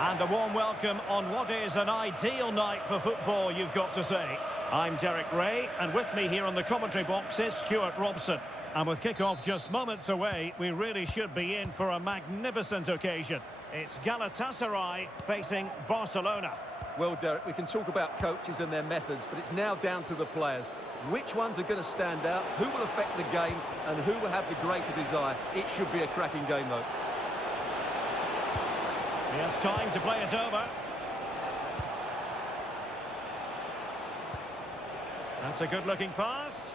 And a warm welcome on what is an ideal night for football, you've got to say. I'm Derek Ray, and with me here on the commentary box is Stuart Robson. And with kick-off just moments away, we really should be in for a magnificent occasion. It's Galatasaray facing Barcelona. Well, Derek, we can talk about coaches and their methods, but it's now down to the players. Which ones are going to stand out, who will affect the game, and who will have the greater desire? It should be a cracking game, though. He has time to play it over. That's a good-looking pass.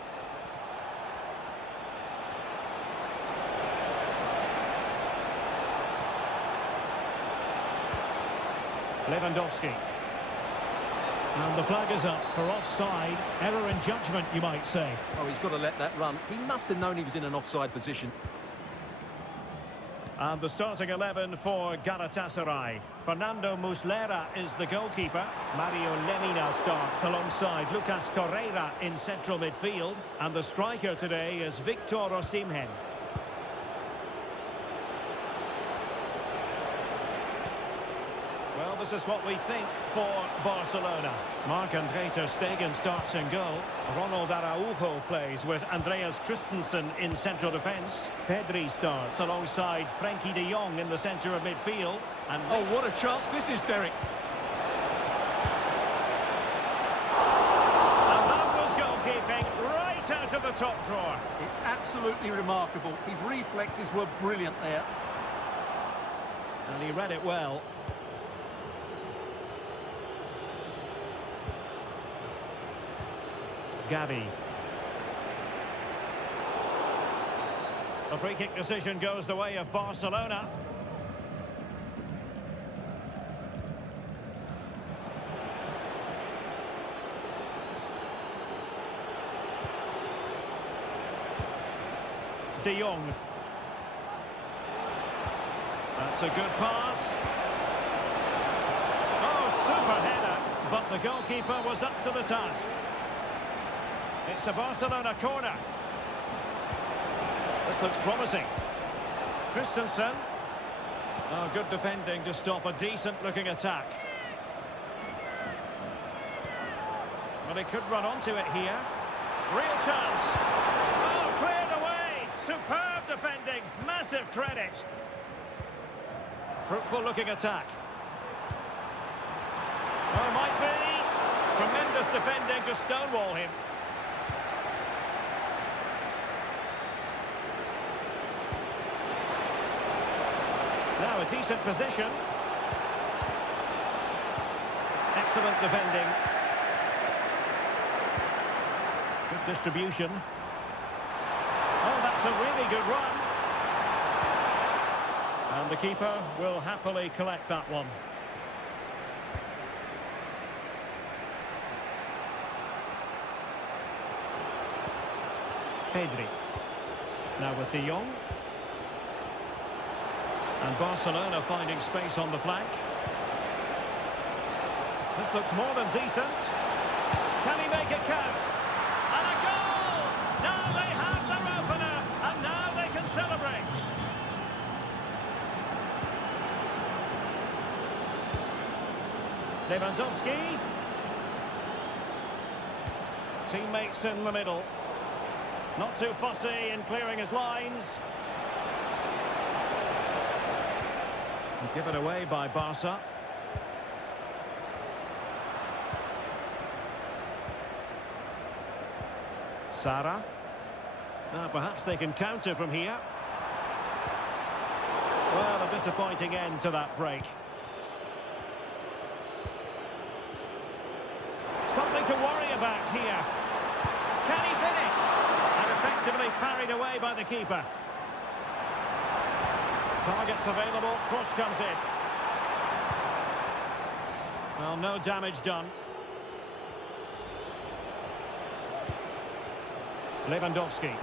Lewandowski. And the flag is up for offside. Error in judgment, you might say. Oh, he's got to let that run. He must have known he was in an offside position. And the starting 11 for Galatasaray. Fernando Muslera is the goalkeeper. Mario Lemina starts alongside Lucas Torreira in central midfield. And the striker today is Victor Osimhen. Well, this is what we think for Barcelona. Marc-André ter Stegen starts in goal. Ronald Araujo plays with Andreas Christensen in central defence. Pedri starts alongside Frenkie de Jong in the centre of midfield. And oh, what a chance this is, Derek. And that was goalkeeping right out of the top drawer. It's absolutely remarkable. His reflexes were brilliant there. And he read it well. Gavi. The free kick decision goes the way of Barcelona. De Jong. That's a good pass. Oh, super header, but the goalkeeper was up to the task. It's a Barcelona corner. This looks promising. Christensen. Oh, good defending to stop a decent-looking attack. Well, he could run onto it here. Real chance. Oh, cleared away. Superb defending. Massive credit. Fruitful-looking attack. Oh, might be. Tremendous defending to stonewall him. Now a decent position. Excellent defending. Good distribution. Oh, that's a really good run. And the keeper will happily collect that one. Pedri. Now with De Jong. And Barcelona finding space on the flank. This looks more than decent. Can he make it count? And a goal! Now they have their opener, and now they can celebrate. Lewandowski. Teammates in the middle. Not too fussy in clearing his lines. Given away by Barca. Sara. Now perhaps they can counter from here. Well, a disappointing end to that break. Something to worry about here. Can he finish? And effectively parried away by the keeper. Targets available, cross comes in. Well, no damage done. Lewandowski.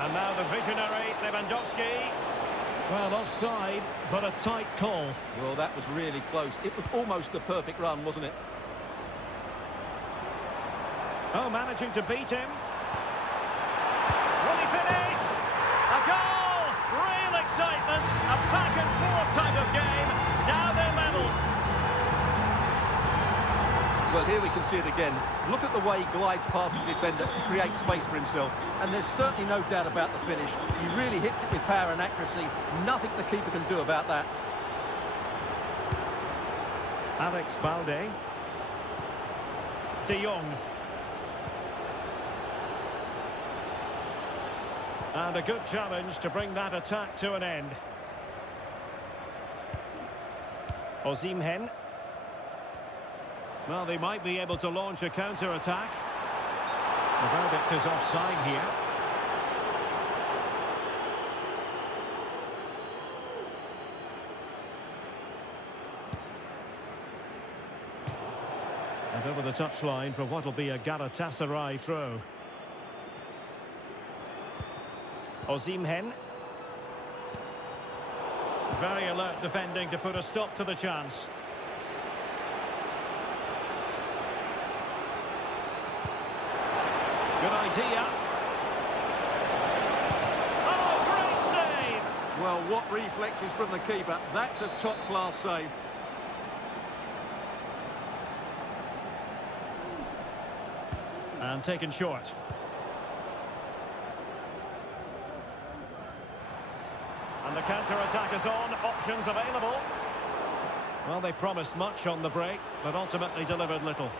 And now the visionary Lewandowski. Well, offside, but a tight call. Well, that was really close. It was almost the perfect run, wasn't it? Oh, managing to beat him. Will he finish? A goal! Real excitement. A back and forth Well, here we can see it again. Look at the way he glides past the defender to create space for himself. And there's certainly no doubt about the finish. He really hits it with power and accuracy. Nothing the keeper can do about that. Alex Balde. De Jong. And a good challenge to bring that attack to an end. Osimhen. Well, they might be able to launch a counter-attack. The verdict is offside here. And over the touchline for what will be a Galatasaray throw. Osimhen. Very alert defending to put a stop to the chance. Good idea. Oh, great save! Well, what reflexes from the keeper. That's a top-class save. And taken short. And the counter-attack is on. Options available. Well, they promised much on the break, but ultimately delivered little.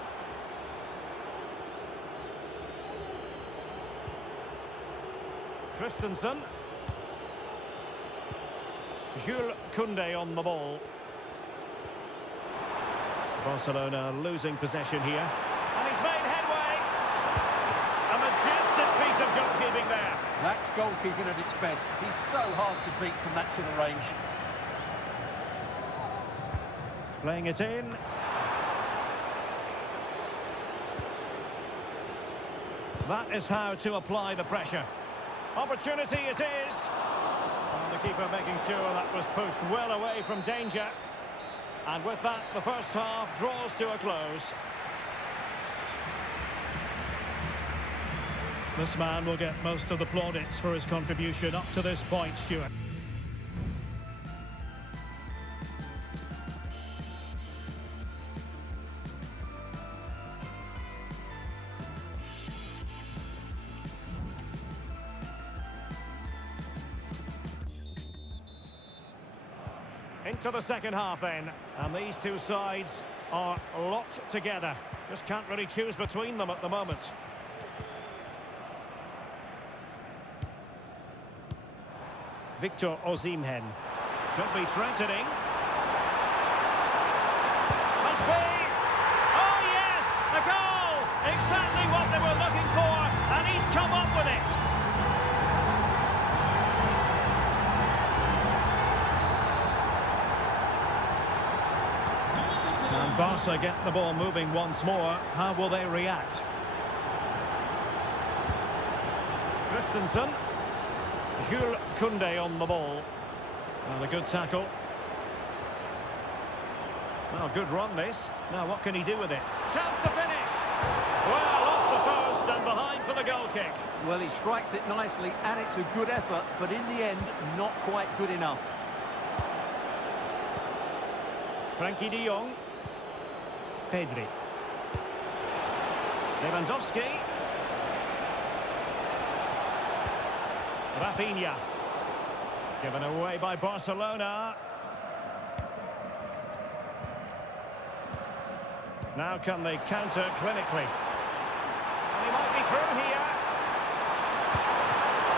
Christensen. Jules Koundé on the ball. Barcelona losing possession here. And he's made headway. A majestic piece of goalkeeping there. That's goalkeeping at its best. He's so hard to beat from that sort of range. Playing it in. That is how to apply the pressure. Opportunity it is. And the keeper making sure that was pushed well away from danger. And with that, the first half draws to a close. This man will get most of the plaudits for his contribution up to this point, Stuart. Into the second half then, and these two sides are locked together. Just can't really choose between them at the moment. Victor Osimhen could be threatening. Must be! Oh yes! A goal! Exactly what they were looking for, and he's come up with it! And Barca get the ball moving once more. How will they react? Christensen. Jules Koundé on the ball. And a good tackle. Well, good run this. Now what can he do with it? Chance to finish! Well, off the post and behind for the goal kick. Well, he strikes it nicely and it's a good effort, but in the end, not quite good enough. Frenkie de Jong. Pedri. Lewandowski. Rafinha. Given away by Barcelona. Now can they counter clinically? And he might be through here.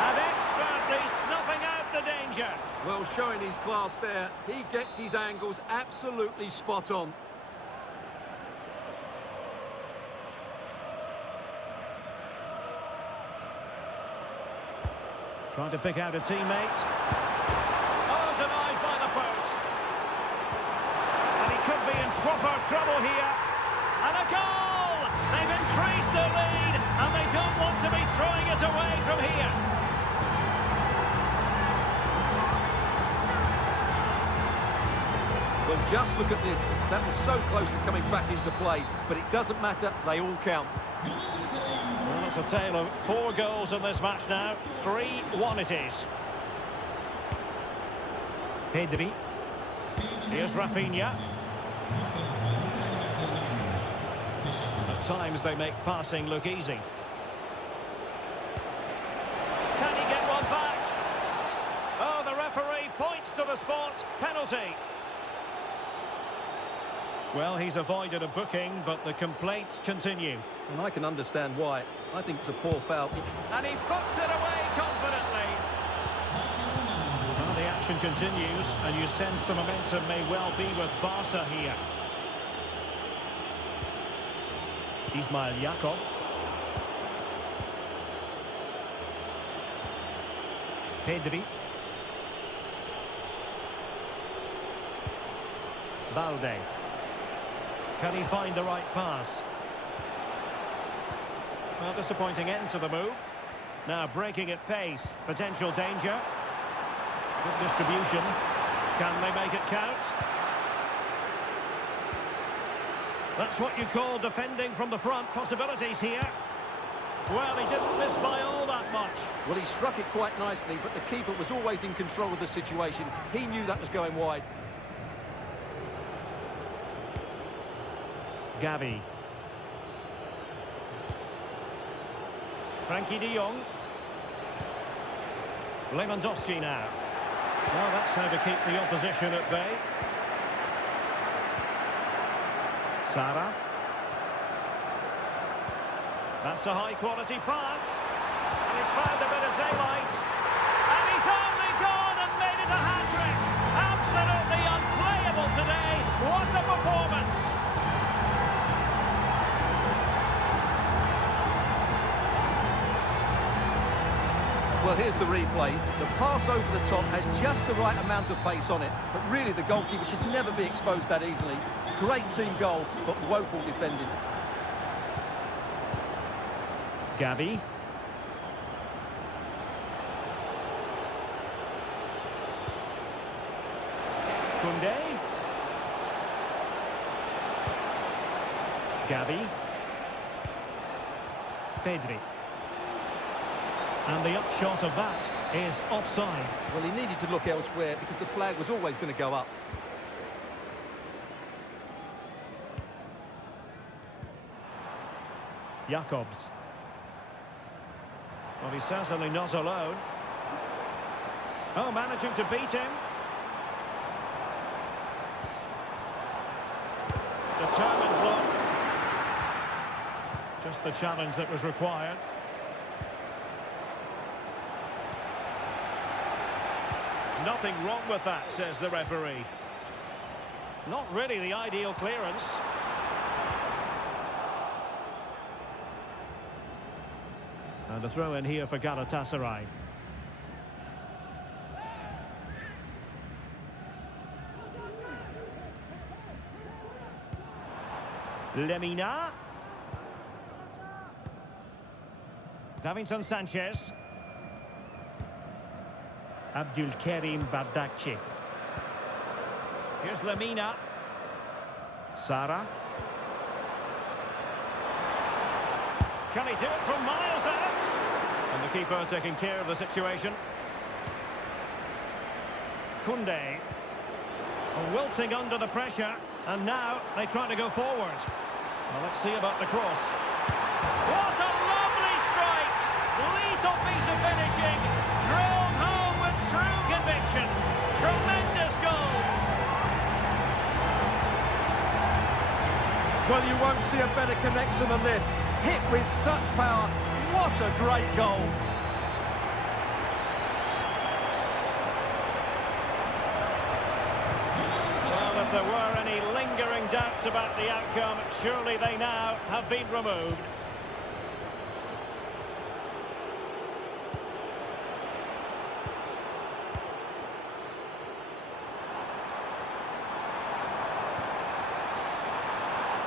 And expertly snuffing out the danger. Well, showing his class there. He gets his angles absolutely spot on. Trying to pick out a teammate. Oh, denied by the post. And he could be in proper trouble here. And a goal! They've increased their lead, and they don't want to be throwing it away from here. Well, just look at this. That was so close to coming back into play, but it doesn't matter. They all count. Well, it's a tale of 4 goals in this match now. 3-1 it is. Pedri. Here's Rafinha. times they make passing look easy. Can he get one back? Oh, the referee points to the spot. Penalty. Well, he's avoided a booking, but the complaints continue. And I can understand why. I think it's a poor foul. And he puts it away confidently. Well, the action continues, and you sense the momentum may well be with Barca here. Ismail Jakobs. Pedri. Balde. Can he find the right pass? Well, disappointing end to the move. Now breaking at pace. Potential danger. Good distribution. Can they make it count? That's what you call defending from the front. Possibilities here. Well, he didn't miss by all that much. Well, he struck it quite nicely, but the keeper was always in control of the situation. He knew that was going wide. Gavi. Frankie de Jong. Lewandowski now. Well, that's how to keep the opposition at bay. Sara. That's a high-quality pass. And he's found a bit of daylight. And he's only gone and made it a hat-trick. Absolutely unplayable today. What a performance. Well, here's the replay. The pass over the top has just the right amount of pace on it, but really the goalkeeper should never be exposed that easily. Great team goal, but woeful defending. Gavi. Koundé. Gavi. Pedri. And the upshot of that is offside. Well, he needed to look elsewhere because the flag was always going to go up. Jakobs. Well, he's certainly not alone. Oh, managing to beat him. Determined block. Just the challenge that was required. Nothing wrong with that, says the referee. Not really the ideal clearance. And a throw in here for Galatasaray. Lemina. Davinson Sanchez. Abdulkarim Bardakci. Here's Lemina. Sara. Can he do it from miles out? And the keeper taking care of the situation. Koundé. Wilting under the pressure. And now they try to go forward. Well, let's see about the cross. What a lovely strike! Lethal piece of finishing. Drilled home with true conviction. Tremendous goal. Well, you won't see a better connection than this. Hit with such power. What a great goal. Well, if there were any lingering doubts about the outcome, surely they now have been removed.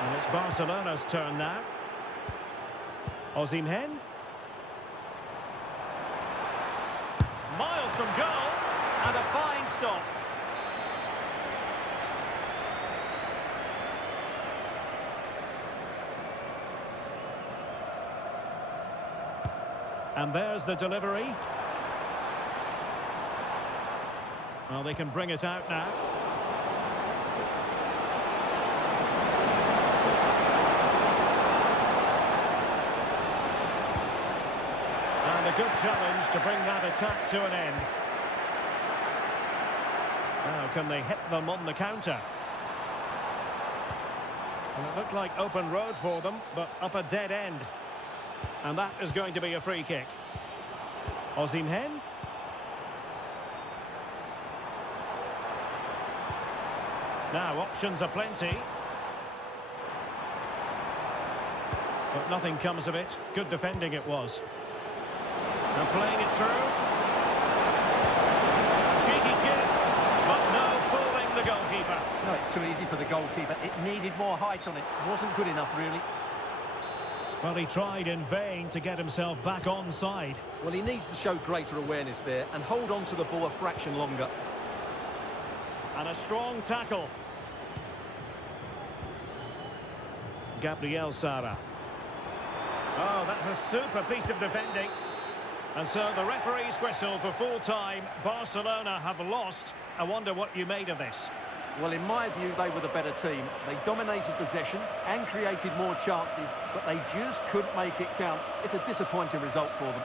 And it's Barcelona's turn now. Osimhen. Miles from goal, and a fine stop. And there's the delivery. Well, they can bring it out now. a good challenge to bring that attack to an end. Now, can they hit them on the counter? And it looked like open road for them, but up a dead end. And that is going to be a free kick. Osimhen. Now, options are plenty. But nothing comes of it. Good defending it was. And playing it through. Cheeky chip, but no fooling the goalkeeper. No, it's too easy for the goalkeeper. It needed more height on it. Wasn't good enough, really. Well, he tried in vain to get himself back onside. Well, he needs to show greater awareness there and hold on to the ball a fraction longer. And a strong tackle. Gabriel Sara. Oh, that's a super piece of defending. And so the referee's whistle for full time. Barcelona have lost. I wonder what you made of this. Well, in my view, they were the better team. They dominated possession and created more chances, but they just couldn't make it count. It's a disappointing result for them.